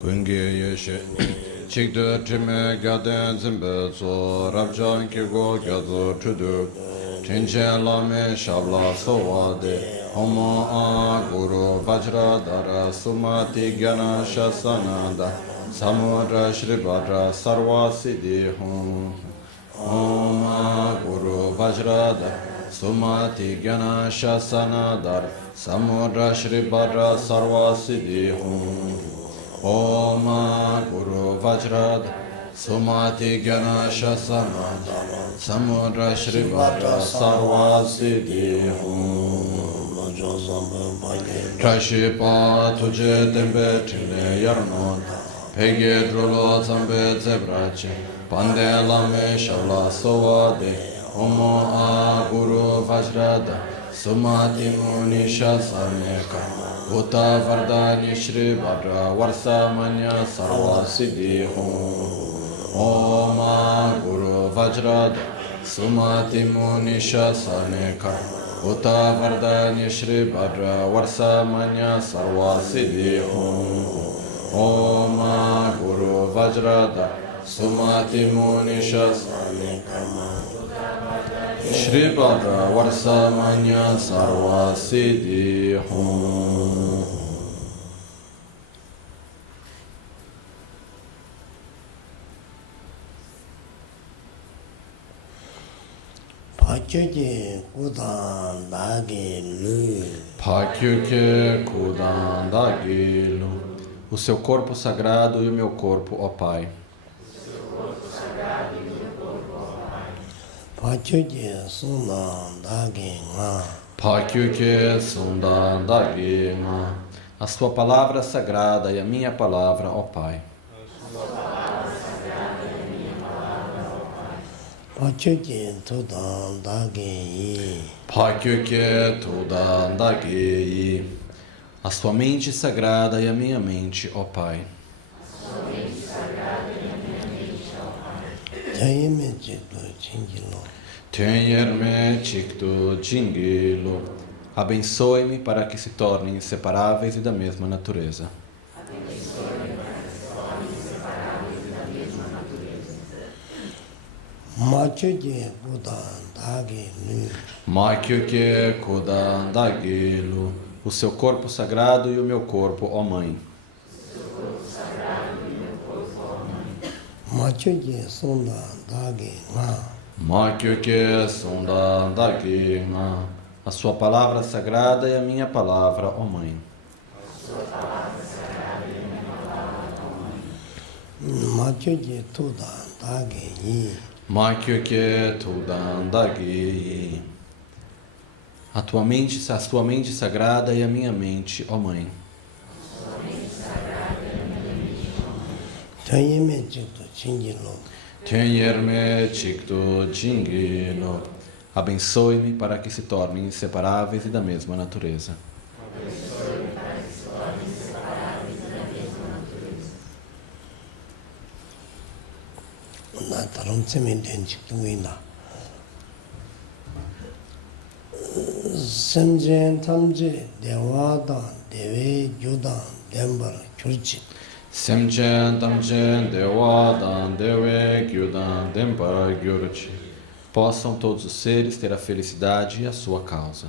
Kungi yeshe chikdo trime gyaden zimbe zo rabjan kigo gyazo chudu chinche lame shabla sowade homo a guru vajra dara sumati gyana shasananda samudra shribhadra sarva siddhi hum Om a guru vajra dara sumati gyana shasananda samudra shribhadra sarva siddhi hum Om Guru Vajrad Sumati Gyana Shasana Samudra Shrivatra Sarva Siddhi Hum Trashipa Tuje Tembe Tine Yarnon Pege Drulo Zambe Zebrache Pande Lame Shala Sovade Om Guru Vajrad Sumati Muni Shasaneka Uta Vardani Shri Bhadra Varsa Manya Sarva Siddhi Hum Om Guru Vajrad Sumati Muni Shasaneka Uta Vardani Shri Bhadra Varsa Manya Sarva Siddhi Hum Om Guru Vajrad Sumati Muni Shasaneka Shri Bhadra Varsa Manya Sarva Siddhi Hum Pakyuke Kudan Dagi Lu Pakyuke Kudan Dagi Lu O seu corpo sagrado e o meu corpo, ó Pai. Pakyuke Sundan Dagi Nga Pakyuke Sundan Dagi Nga A sua palavra sagrada e a minha palavra, ó Pai. Pakyuke Tudan Dagi Yi Pakyuke Tudan Dagi Yi A sua mente sagrada e a minha mente, ó Pai. Tayime Chikdo Chingilo Tenyerme Chikdo Jingilo Abençoe-me para que se tornem inseparáveis e da mesma natureza. Makyuke Kudan Dagi Lu Makyuke Kudan Dagi Lu O seu corpo sagrado e o meu corpo, ó Mãe. Makyuke Sundan Dagi Nga Makyuke Sundan Dagi Nga A sua palavra sagrada e a minha palavra, ó Mãe. Makyuke Tudan Dagi Yi Makyuke Tudan Dagi Yi A sua mente sagrada e a minha mente, ó Mãe. Tayime Chikdo Chingilo Tenyerme Chikdo Jingilo Abençoe-me para que se tornem inseparáveis e da mesma natureza. Na Taram Tsemen Den Chikdo Wina Semjen Tamje Dewadan Dewe Gyudan Dembar Kyurchi Semchen Tamchen Dewadan Dewe Gyudan Dempara Gyurchi Possam todos os seres ter a felicidade e a sua causa.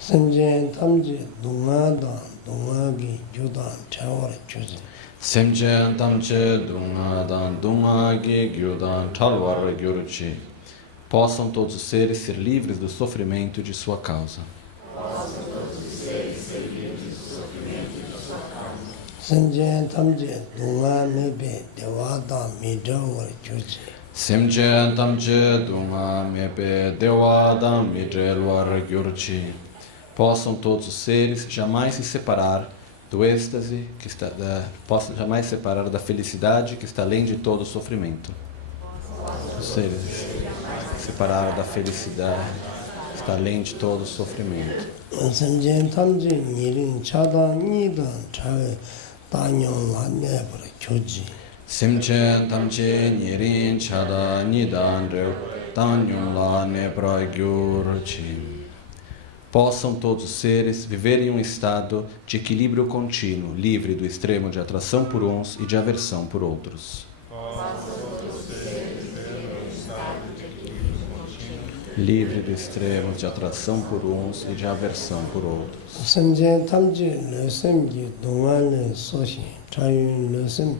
Semjen Tamje Dungadan Dungagi Gyudan Chawar Kyurchi Semchen Tamche Dungadan Dungagi Gyudan Talvar Gyurchi Possam todos os seres ser livres do sofrimento de sua causa. Semjen Tamje Dunga Mebe Dewadan Midawar Kyurchi Semchen Tamche Dunga Mebe Dewadan Midrelvar Gyurchi Possam todos os seres jamais se separar do êxtase que está, possam jamais separar da felicidade que está além de todo o sofrimento. Os seres se separaram da felicidade que está além de todo o sofrimento. Semjen Tamje Mirin Chadan Nidan Chawe Danyon Lanebar Kyurchi Semchen Tamche Nirin Chada Nidan Rew Tanyum La Nebra Gyurchi Possam todos os seres viver em um estado de equilíbrio contínuo, livre do extremo de atração por uns e de aversão por outros. Livre do extremo de atração por uns e de aversão por outros. Semjen tamje lösem gi dungan le soshin chayun lösem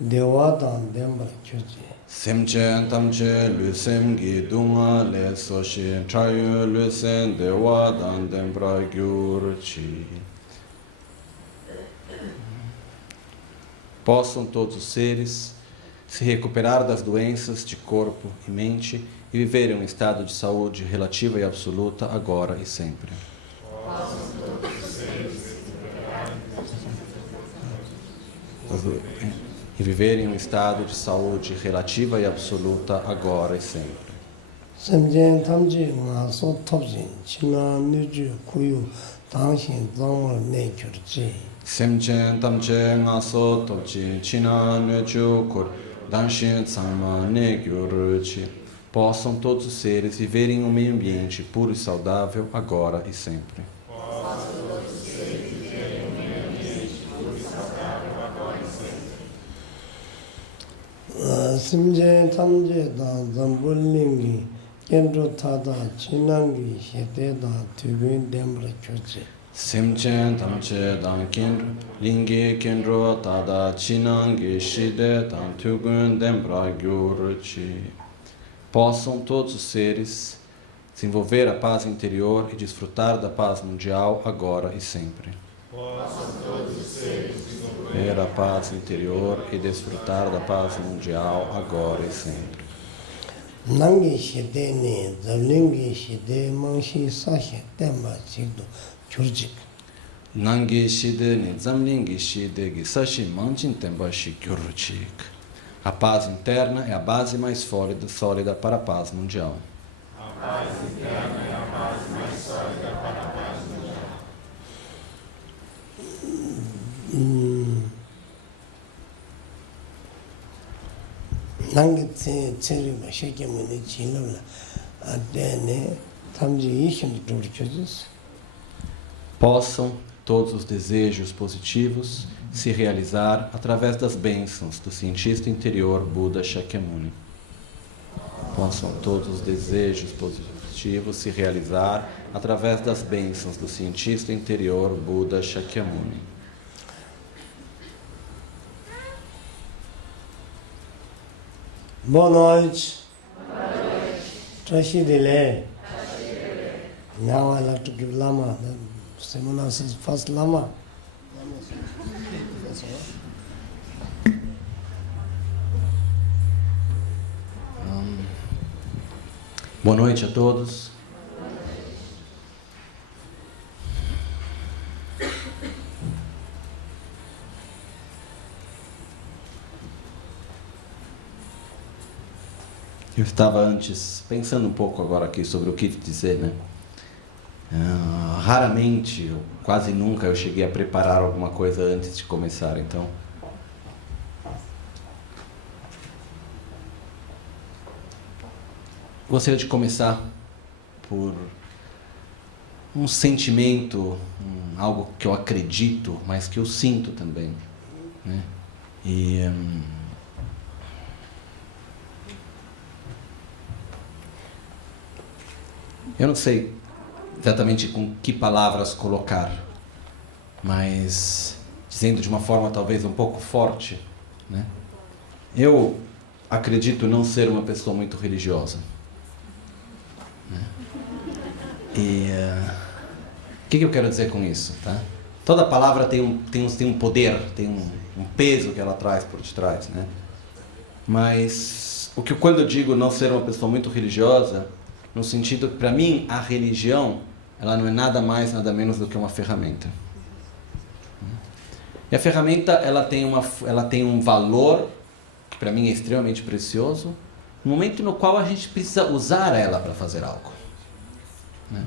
dewadan dembar kyoji. Semchen tamche lusem gi dunga le soshin chayu lusem dewa dan dembra gyurchi. Possam todos os seres se recuperar das doenças de corpo e mente e viver em um estado de saúde relativa e absoluta agora e sempre. E viver em um estado de saúde relativa e absoluta agora e sempre. Semjen tamje nga so topjin china nuju kuyu dangshin zangwar ne gyurji. Semchen tamche ngaso topchi china nechu kur danshin tsangma ne gyurchi. Possam todos os seres viverem em um meio ambiente puro e saudável agora e sempre. Semjen tamje da zambullingi kendro tada chinangi shete da tugun dembar kyoji. Semchen tamche dan kendro lingi kendro tada chinangi shide dan tugun dembra gyurchi. Possam todos os seres desenvolver a paz interior e desfrutar da paz mundial agora e sempre. Possam todos os seres desenvolver a paz interior e desfrutar da paz mundial agora e sempre. Nangi shite ne zavlingi shite mangshi sashi temba chikdo gyurji. Nangi shide ne zamlingi shide gisashi manchin temba shi gyurchik. A paz interna é a base mais sólida para a paz mundial. A paz interna é a base mais sólida para a paz mundial. Nangi tseriba shekemuni chilabla adene tamji ishim durkyojis. Possam todos os desejos positivos se realizar através das bênçãos do cientista interior Buda Shakyamuni. Possam todos os desejos positivos se realizar através das bênçãos do cientista interior Buda Shakyamuni. Boa noite. Trashidele. Now I like to give Lama. Simona says first Lama. Boa noite a todos. Eu estava antes pensando um pouco agora aqui sobre o que dizer, né? Raramente, quase nunca eu cheguei a preparar alguma coisa antes de começar, então gostaria de começar por um sentimento, algo que eu acredito, mas que eu sinto também, né? Eu não sei exatamente com que palavras colocar, mas dizendo de uma forma talvez um pouco forte, né? Eu acredito não ser uma pessoa muito religiosa. E o que eu quero dizer com isso, tá? Toda palavra tem um poder, tem um peso que ela traz por detrás, né? Mas quando eu digo não ser uma pessoa muito religiosa, no sentido que para mim a religião ela não é nada mais, nada menos do que uma ferramenta. E a ferramenta ela tem um valor que para mim é extremamente precioso, no momento no qual a gente precisa usar ela para fazer algo, né?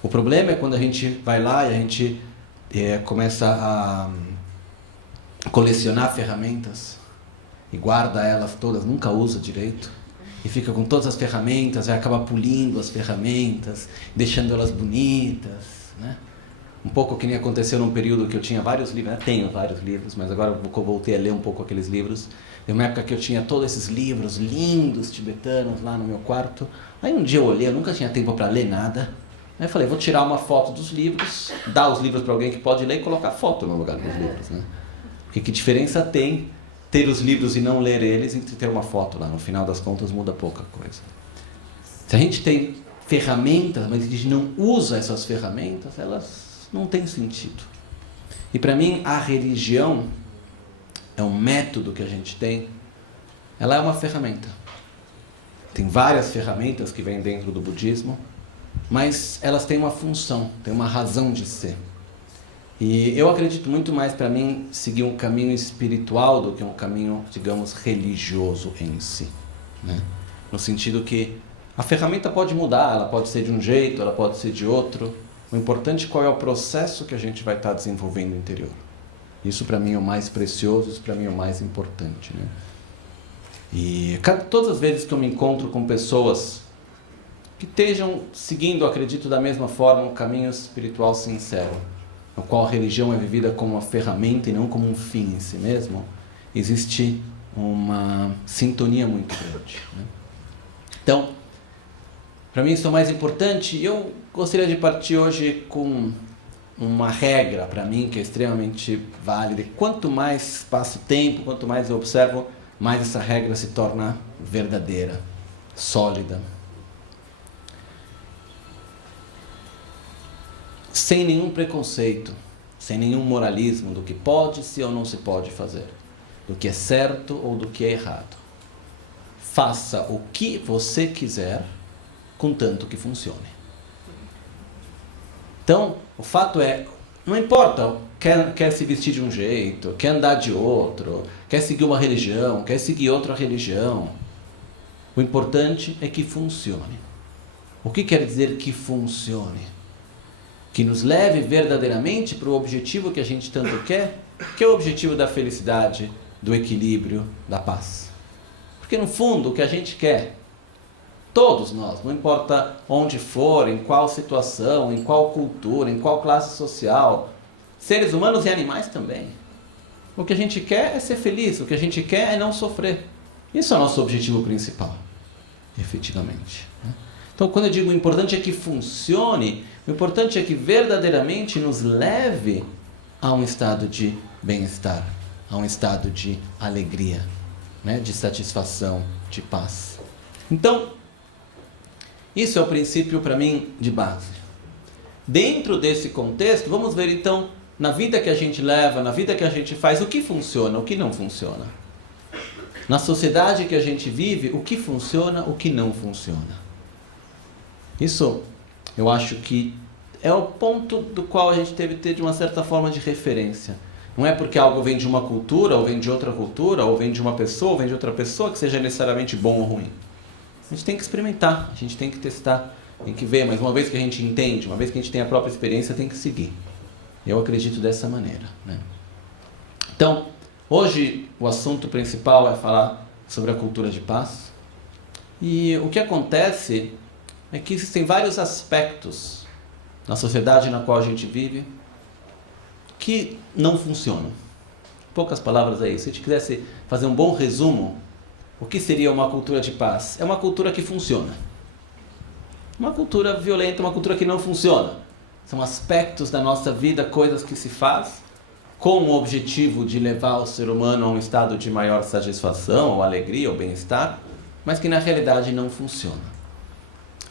O problema é quando a gente vai lá e a gente começa a colecionar ferramentas e guarda elas todas, nunca usa direito, e fica com todas as ferramentas, aí acaba polindo as ferramentas, deixando elas bonitas, né? Um pouco que nem aconteceu num período que eu tinha vários livros, tenho vários livros, mas agora eu voltei a ler um pouco aqueles livros. Tem uma época que eu tinha todos esses livros lindos tibetanos lá no meu quarto. Aí um dia eu olhei, eu nunca tinha tempo para ler nada. Aí eu falei, vou tirar uma foto dos livros, dar os livros para alguém que pode ler e colocar foto no lugar dos livros, né? Porque que diferença tem ter os livros e não ler eles entre ter uma foto lá? No final das contas muda pouca coisa. Se a gente tem ferramentas, mas a gente não usa essas ferramentas, elas não têm sentido. E para mim a religião é um método que a gente tem, ela é uma ferramenta. Tem várias ferramentas que vêm dentro do budismo, mas elas têm uma função, têm uma razão de ser. E eu acredito muito mais, para mim, seguir um caminho espiritual do que um caminho, digamos, religioso em si, né? No sentido que a ferramenta pode mudar, ela pode ser de um jeito, ela pode ser de outro. O importante é qual é o processo que a gente vai estar desenvolvendo no interior. Isso para mim é o mais precioso, isso para mim é o mais importante, né? E todas as vezes que eu me encontro com pessoas que estejam seguindo, acredito, da mesma forma, um caminho espiritual sincero, no qual a religião é vivida como uma ferramenta e não como um fim em si mesmo, existe uma sintonia muito grande, né? Então, para mim isso é o mais importante. E eu gostaria de partir hoje com uma regra para mim que é extremamente válida. Quanto mais passo tempo, quanto mais eu observo, mais essa regra se torna verdadeira, sólida. Sem nenhum preconceito, sem nenhum moralismo do que pode-se ou não se pode fazer, do que é certo ou do que é errado. Faça o que você quiser, contanto que funcione. Então, o fato é, não importa, quer se vestir de um jeito, quer andar de outro, quer seguir uma religião, quer seguir outra religião. O importante é que funcione. O que quer dizer que funcione? Que nos leve verdadeiramente para o objetivo que a gente tanto quer, que é o objetivo da felicidade, do equilíbrio, da paz. Porque no fundo o que a gente quer, todos nós, não importa onde for, em qual situação, em qual cultura, em qual classe social, seres humanos e animais também. O que a gente quer é ser feliz, o que a gente quer é não sofrer. Isso é o nosso objetivo principal, efetivamente, né? Então, quando eu digo o importante é que funcione, o importante é que verdadeiramente nos leve a um estado de bem-estar, a um estado de alegria, né? De satisfação, de paz. Então, isso é o princípio para mim de base. Dentro desse contexto, vamos ver então, na vida que a gente leva, na vida que a gente faz, o que funciona, o que não funciona. Na sociedade que a gente vive, o que funciona, o que não funciona. Isso, eu acho que é o ponto do qual a gente deve ter de uma certa forma de referência. Não é porque algo vem de uma cultura, ou vem de outra cultura, ou vem de uma pessoa, ou vem de outra pessoa, que seja necessariamente bom ou ruim. A gente tem que experimentar, a gente tem que testar, tem que ver, mas uma vez que a gente entende, uma vez que a gente tem a própria experiência, tem que seguir. Eu acredito dessa maneira, né? Então, hoje o assunto principal é falar sobre a cultura de paz. E o que acontece é que existem vários aspectos na sociedade na qual a gente vive que não funcionam. Em poucas palavras é isso. Se a gente quisesse fazer um bom resumo, o que seria uma cultura de paz? É uma cultura que funciona. Uma cultura violenta, uma cultura que não funciona. São aspectos da nossa vida, coisas que se faz com o objetivo de levar o ser humano a um estado de maior satisfação, ou alegria, ou bem-estar, mas que na realidade não funciona.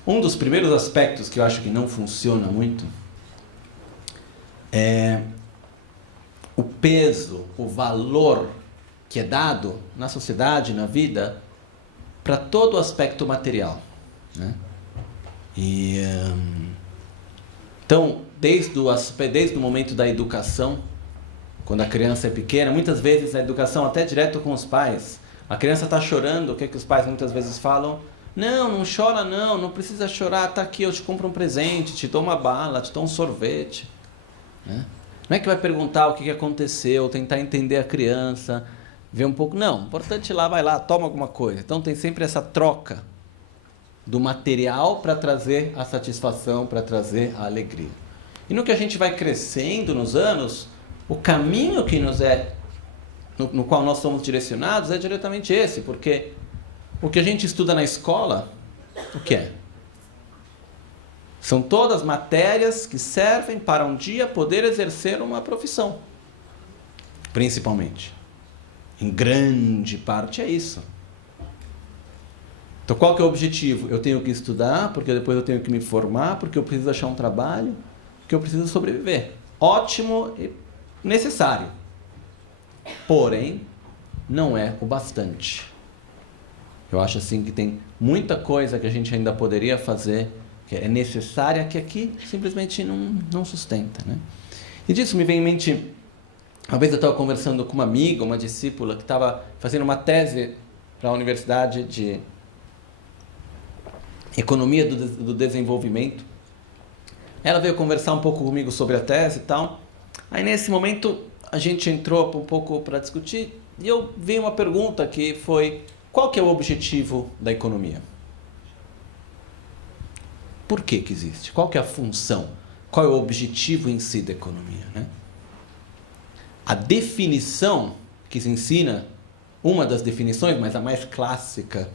Um dos primeiros aspectos que eu acho que não funciona muito é o peso, o valor que é dado na sociedade, na vida, para todo o aspecto material, né? Então, desde o momento da educação, quando a criança é pequena, muitas vezes a educação até direto com os pais, a criança está chorando, o que os pais muitas vezes falam? Não chora não precisa chorar, tá aqui, eu te compro um presente, te dou uma bala, te dou um sorvete, né? Não é que vai perguntar o que aconteceu, tentar entender a criança, vê um pouco, não, importante ir lá, vai lá, toma alguma coisa. Então tem sempre essa troca do material para trazer a satisfação, para trazer a alegria. E no que a gente vai crescendo nos anos, o caminho que no qual nós somos direcionados é diretamente esse, porque o que a gente estuda na escola, o que é? São todas matérias que servem para um dia poder exercer uma profissão, principalmente. Em grande parte é isso. Então qual que é o objetivo? Eu tenho que estudar, porque depois eu tenho que me formar, porque eu preciso achar um trabalho, porque eu preciso sobreviver. Ótimo e necessário. Porém, não é o bastante. Eu acho assim que tem muita coisa que a gente ainda poderia fazer, que é necessária, que aqui simplesmente não sustenta, né? E disso me vem em mente, uma vez eu estava conversando com uma amiga, uma discípula, que estava fazendo uma tese para a Universidade de Economia do Desenvolvimento. Ela veio conversar um pouco comigo sobre a tese e tal. Aí nesse momento a gente entrou um pouco para discutir e eu vi uma pergunta que foi: qual que é o objetivo da economia? Por que existe? Qual que é a função? Qual é o objetivo em si da economia, né? A definição que se ensina, uma das definições, mas a mais clássica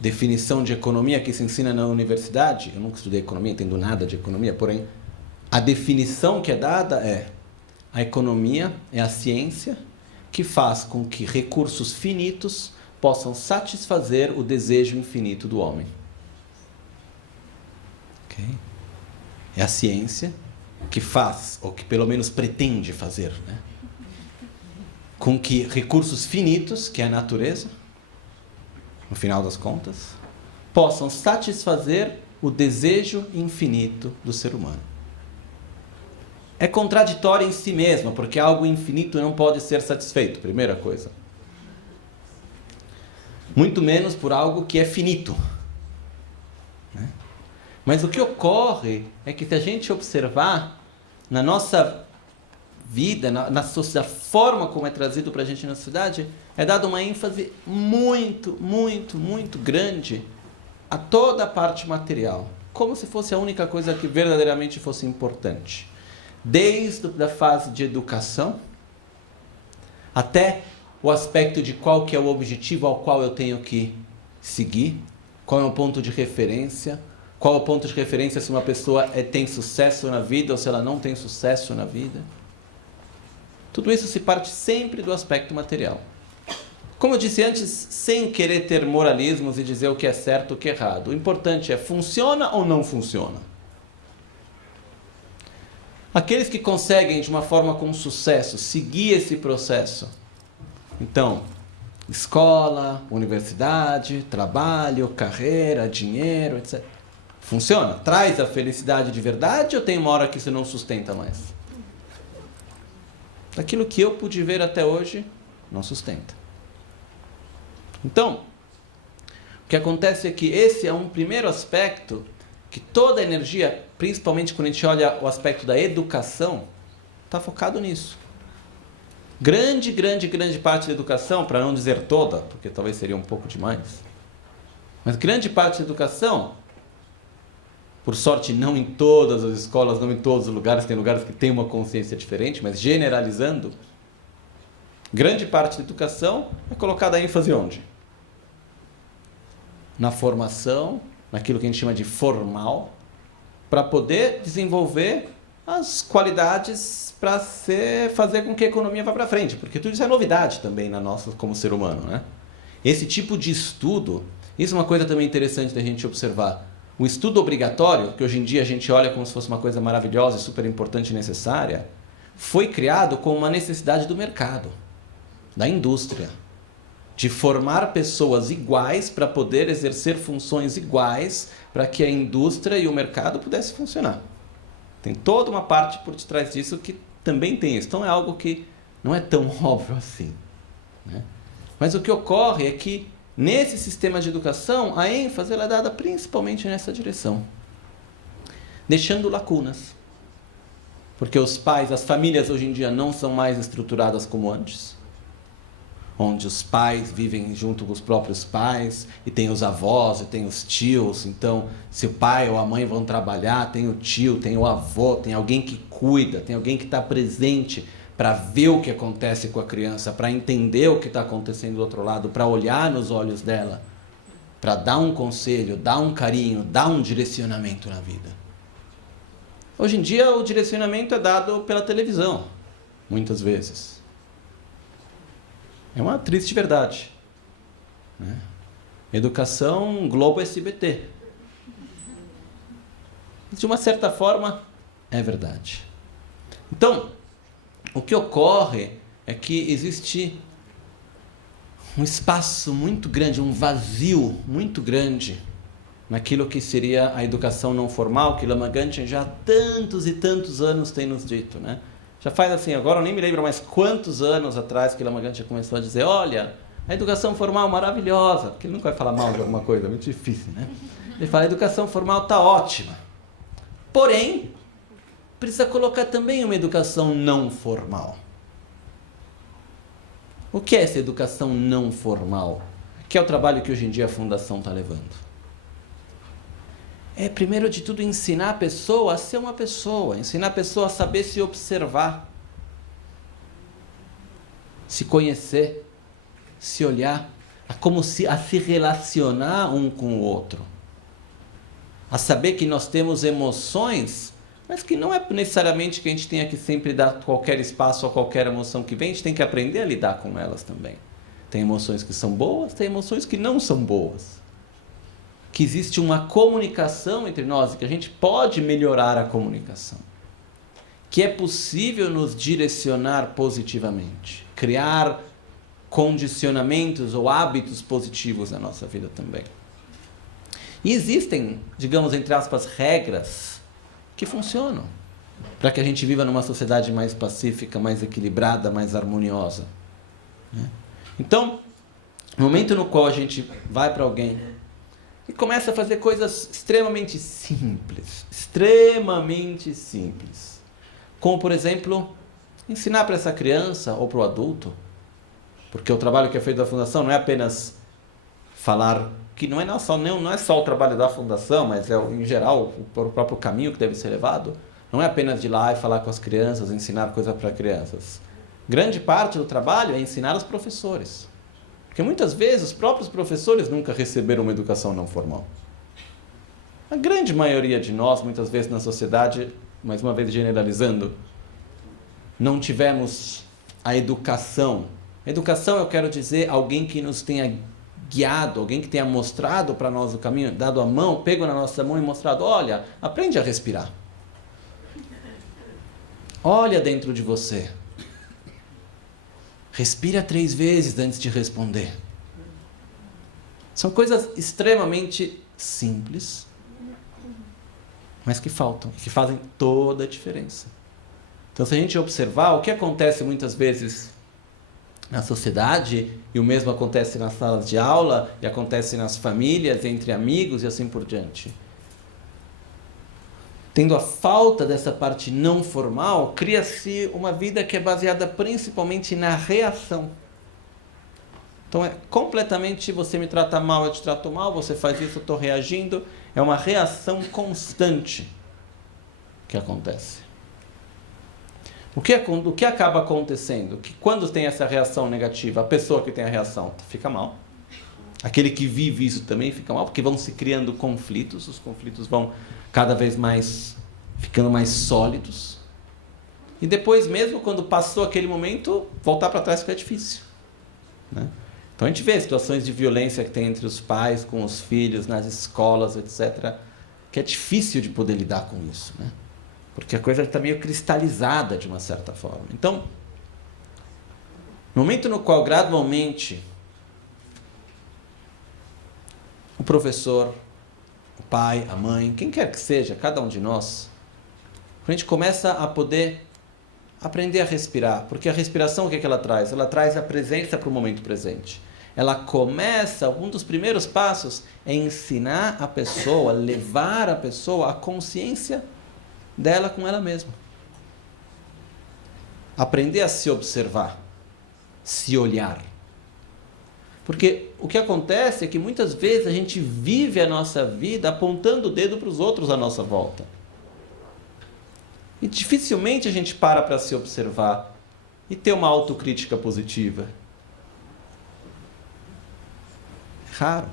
definição de economia que se ensina na universidade, eu nunca estudei economia, entendo nada de economia, porém, a definição que é dada é: a economia é a ciência que faz com que recursos finitos possam satisfazer o desejo infinito do homem. Okay? É a ciência que faz, ou que pelo menos pretende fazer, né? Com que recursos finitos, que é a natureza, no final das contas, possam satisfazer o desejo infinito do ser humano. É contraditório em si mesma, porque algo infinito não pode ser satisfeito, primeira coisa. Muito menos por algo que é finito, né? Mas o que ocorre é que, se a gente observar na nossa vida, na forma como é trazido para a gente na sociedade, é dada uma ênfase muito, muito, muito grande a toda a parte material, como se fosse a única coisa que verdadeiramente fosse importante. Desde a fase de educação até o aspecto de qual que é o objetivo ao qual eu tenho que seguir, qual é o ponto de referência, qual é o ponto de referência se uma pessoa tem sucesso na vida ou se ela não tem sucesso na vida. Tudo isso se parte sempre do aspecto material. Como eu disse antes, sem querer ter moralismos e dizer o que é certo e o que é errado. O importante é: funciona ou não funciona? Aqueles que conseguem, de uma forma com sucesso, seguir esse processo. Então, escola, universidade, trabalho, carreira, dinheiro, etc. Funciona? Traz a felicidade de verdade ou tem uma hora que isso não sustenta mais? Daquilo que eu pude ver até hoje, não sustenta. Então, o que acontece é que esse é um primeiro aspecto que toda a energia, principalmente quando a gente olha o aspecto da educação, está focado nisso. Grande parte da educação, para não dizer toda, porque talvez seria um pouco demais, mas grande parte da educação, por sorte não em todas as escolas, não em todos os lugares, tem lugares que têm uma consciência diferente, mas generalizando, grande parte da educação é colocada a ênfase onde? Na formação, naquilo que a gente chama de formal, para poder desenvolver as qualidades para fazer com que a economia vá para frente, porque tudo isso é novidade também na nossa como ser humano, né? Esse tipo de estudo, isso é uma coisa também interessante da gente observar. O estudo obrigatório, que hoje em dia a gente olha como se fosse uma coisa maravilhosa, super importante e necessária, foi criado como uma necessidade do mercado, da indústria, de formar pessoas iguais para poder exercer funções iguais para que a indústria e o mercado pudessem funcionar. Tem toda uma parte por detrás disso que também tem isso. Então é algo que não é tão óbvio assim, né? Mas o que ocorre é que nesse sistema de educação a ênfase ela é dada principalmente nessa direção, deixando lacunas. Porque os pais, as famílias hoje em dia não são mais estruturadas como antes. onde os pais vivem junto com os próprios pais, e tem os avós, e tem os tios. Então, se o pai ou a mãe vão trabalhar, tem o tio, tem o avô, tem alguém que cuida, tem alguém que está presente para ver o que acontece com a criança, para entender o que está acontecendo do outro lado, para olhar nos olhos dela, para dar um conselho, dar um carinho, dar um direcionamento na vida. Hoje em dia, o direcionamento é dado pela televisão, muitas vezes. É uma triste verdade, né? Educação Globo SBT. De uma certa forma, é verdade. Então, o que ocorre é que existe um espaço muito grande, um vazio muito grande naquilo que seria a educação não formal, que Lama Ganchen já há tantos e tantos anos tem nos dito, né? Já faz assim, agora eu nem me lembro mais quantos anos atrás que Lama Ganchen começou a dizer, olha, a educação formal maravilhosa, porque ele nunca vai falar mal de alguma coisa, é muito difícil, né? Ele fala, a educação formal está ótima, porém, precisa colocar também uma educação não formal. O que é essa educação não formal? Que é o trabalho que hoje em dia a Fundação está levando. É, primeiro de tudo, ensinar a pessoa a ser uma pessoa, ensinar a pessoa a saber se observar, se conhecer, se olhar, a se relacionar um com o outro, a saber que nós temos emoções, mas que não é necessariamente que a gente tenha que sempre dar qualquer espaço a qualquer emoção que vem, a gente tem que aprender a lidar com elas também. Tem emoções que são boas, tem emoções que não são boas. Que existe uma comunicação entre nós e que a gente pode melhorar a comunicação. Que é possível nos direcionar positivamente, criar condicionamentos ou hábitos positivos na nossa vida também. E existem, digamos, entre aspas, regras que funcionam para que a gente viva numa sociedade mais pacífica, mais equilibrada, mais harmoniosa, né? Então, no momento no qual a gente vai para alguém e começa a fazer coisas extremamente simples, como, por exemplo, ensinar para essa criança ou para o adulto, porque o trabalho que é feito da Fundação não é apenas falar, que não é só o trabalho da Fundação, mas é, em geral, o próprio caminho que deve ser levado, não é apenas de ir lá e falar com as crianças, ensinar coisa para crianças. Grande parte do trabalho é ensinar os professores. Porque muitas vezes os próprios professores nunca receberam uma educação não formal. A grande maioria de nós, muitas vezes na sociedade, mais uma vez generalizando, não tivemos a educação. Educação, eu quero dizer, alguém que nos tenha guiado, alguém que tenha mostrado para nós o caminho, dado a mão, pego na nossa mão e mostrado, olha, aprende a respirar. Olha dentro de você. Respira 3 vezes antes de responder. São coisas extremamente simples, mas que faltam, que fazem toda a diferença. Então, se a gente observar o que acontece muitas vezes na sociedade, e o mesmo acontece nas salas de aula, e acontece nas famílias, entre amigos e assim por diante. Tendo a falta dessa parte não formal, cria-se uma vida que é baseada principalmente na reação. Então é completamente, você me trata mal, eu te trato mal, você faz isso, eu estou reagindo. É uma reação constante que acontece. O que acaba acontecendo? Que quando tem essa reação negativa, a pessoa que tem a reação fica mal. Aquele que vive isso também fica mal, porque vão se criando conflitos, os conflitos vão cada vez mais ficando mais sólidos. E depois, mesmo quando passou aquele momento, voltar para trás fica difícil, né? Então a gente vê situações de violência que tem entre os pais, com os filhos, nas escolas, etc., que é difícil de poder lidar com isso, né? Porque a coisa está meio cristalizada de uma certa forma. Então, no momento no qual gradualmente o professor, o pai, a mãe, quem quer que seja, cada um de nós, a gente começa a poder aprender a respirar, porque a respiração, o que é que ela traz? Ela traz a presença para o momento presente. Ela começa, um dos primeiros passos é ensinar a pessoa, levar a pessoa à consciência dela com ela mesma. Aprender a se observar, se olhar, Porque o que acontece é que muitas vezes a gente vive a nossa vida apontando o dedo para os outros à nossa volta. E dificilmente a gente para se observar e ter uma autocrítica positiva. Raro.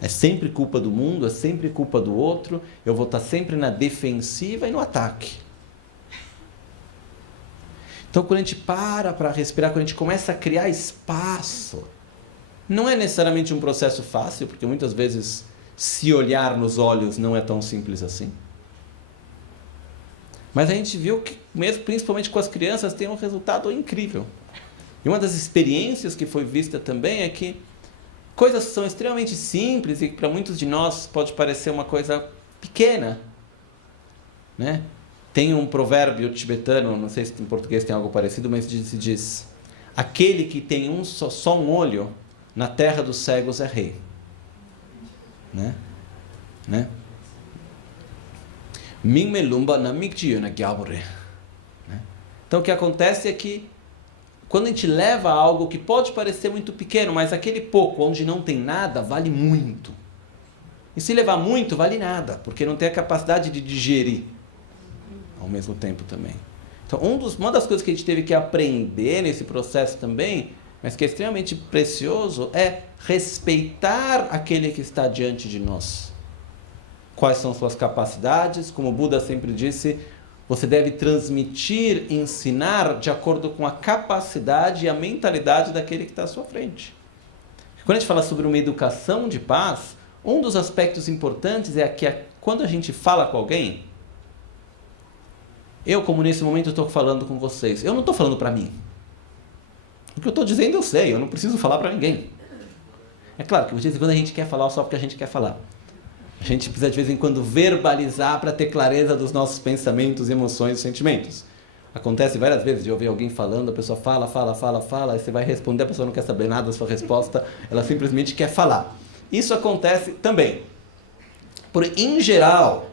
É sempre culpa do mundo, é sempre culpa do outro, eu vou estar sempre na defensiva e no ataque. Então, quando a gente para respirar, quando a gente começa a criar espaço, não é necessariamente um processo fácil, porque muitas vezes se olhar nos olhos não é tão simples assim. Mas a gente viu que, mesmo principalmente com as crianças, tem um resultado incrível. E uma das experiências que foi vista também é que coisas que são extremamente simples e que para muitos de nós pode parecer uma coisa pequena, né? Tem um provérbio tibetano, não sei se em português tem algo parecido, mas se diz: aquele que tem só um olho, na terra dos cegos é rei. Né? Então o que acontece é que quando a gente leva algo que pode parecer muito pequeno, mas aquele pouco onde não tem nada, vale muito. E se levar muito, vale nada, porque não tem a capacidade de digerir ao mesmo tempo também. Então uma das coisas que a gente teve que aprender nesse processo também, mas que é extremamente precioso, é respeitar aquele que está diante de nós. Quais são suas capacidades? Como o Buda sempre disse, você deve transmitir, ensinar de acordo com a capacidade e a mentalidade daquele que está à sua frente. Quando a gente fala sobre uma educação de paz, um dos aspectos importantes é que quando a gente fala com alguém, eu, como nesse momento estou falando com vocês, eu não estou falando para mim. O que eu estou dizendo eu sei, eu não preciso falar para ninguém. É claro que de vez em quando a gente quer falar só porque a gente quer falar. A gente precisa de vez em quando verbalizar para ter clareza dos nossos pensamentos, emoções e sentimentos. Acontece várias vezes de ouvir alguém falando, a pessoa fala, aí você vai responder, a pessoa não quer saber nada da sua resposta, ela simplesmente quer falar. Isso acontece também. Em geral,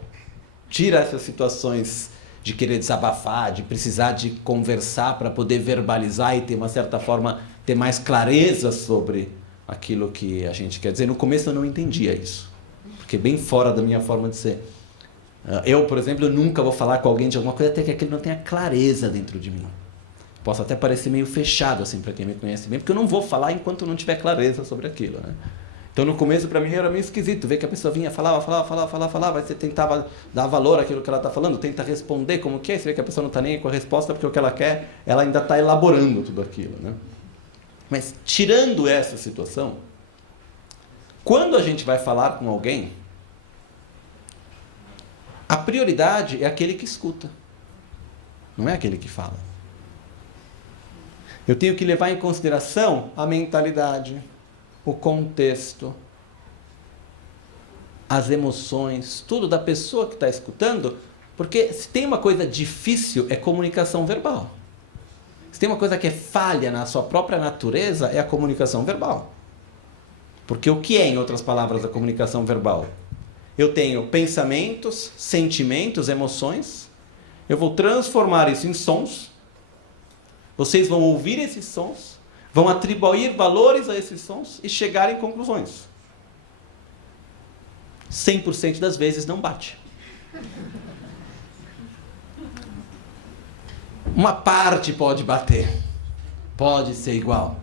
tira essas situações de querer desabafar, de precisar de conversar para poder verbalizar e ter uma certa forma, ter mais clareza sobre aquilo que a gente quer dizer. No começo eu não entendia isso, porque bem fora da minha forma de ser. Eu, por exemplo, eu nunca vou falar com alguém de alguma coisa até que aquele não tenha clareza dentro de mim. Posso até parecer meio fechado assim para quem me conhece bem, porque eu não vou falar enquanto não tiver clareza sobre aquilo, né? Então no começo para mim era meio esquisito ver que a pessoa vinha, falava, você tentava dar valor àquilo que ela está falando, tenta responder como que é, você vê que a pessoa não está nem com a resposta porque o que ela quer, ela ainda está elaborando tudo aquilo, né? Mas tirando essa situação, quando a gente vai falar com alguém, a prioridade é aquele que escuta, não é aquele que fala. Eu tenho que levar em consideração a mentalidade, o contexto, as emoções, tudo da pessoa que está escutando, porque se tem uma coisa difícil é comunicação verbal. Se tem uma coisa que é falha na sua própria natureza é a comunicação verbal. Porque o que é, em outras palavras, a comunicação verbal? Eu tenho pensamentos, sentimentos, emoções, eu vou transformar isso em sons, vocês vão ouvir esses sons, vão atribuir valores a esses sons e chegar em conclusões. 100% das vezes não bate. Uma parte pode bater, pode ser igual.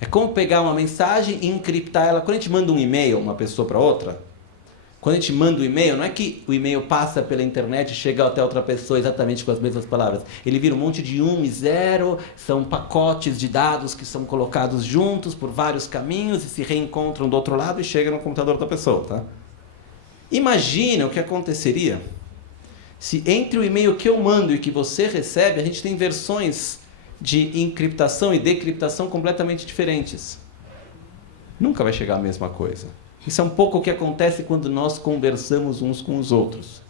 É como pegar uma mensagem e encriptar ela. Quando a gente manda um e-mail, uma pessoa para outra, quando a gente manda um e-mail, não é que o e-mail passa pela internet e chega até outra pessoa exatamente com as mesmas palavras. Ele vira um monte de 1 e 0, são pacotes de dados que são colocados juntos por vários caminhos e se reencontram do outro lado e chegam no computador da pessoa, tá? Imagina o que aconteceria se entre o e-mail que eu mando e que você recebe, a gente tem versões de encriptação e decriptação completamente diferentes. Nunca vai chegar a mesma coisa. Isso é um pouco o que acontece quando nós conversamos uns com os outros.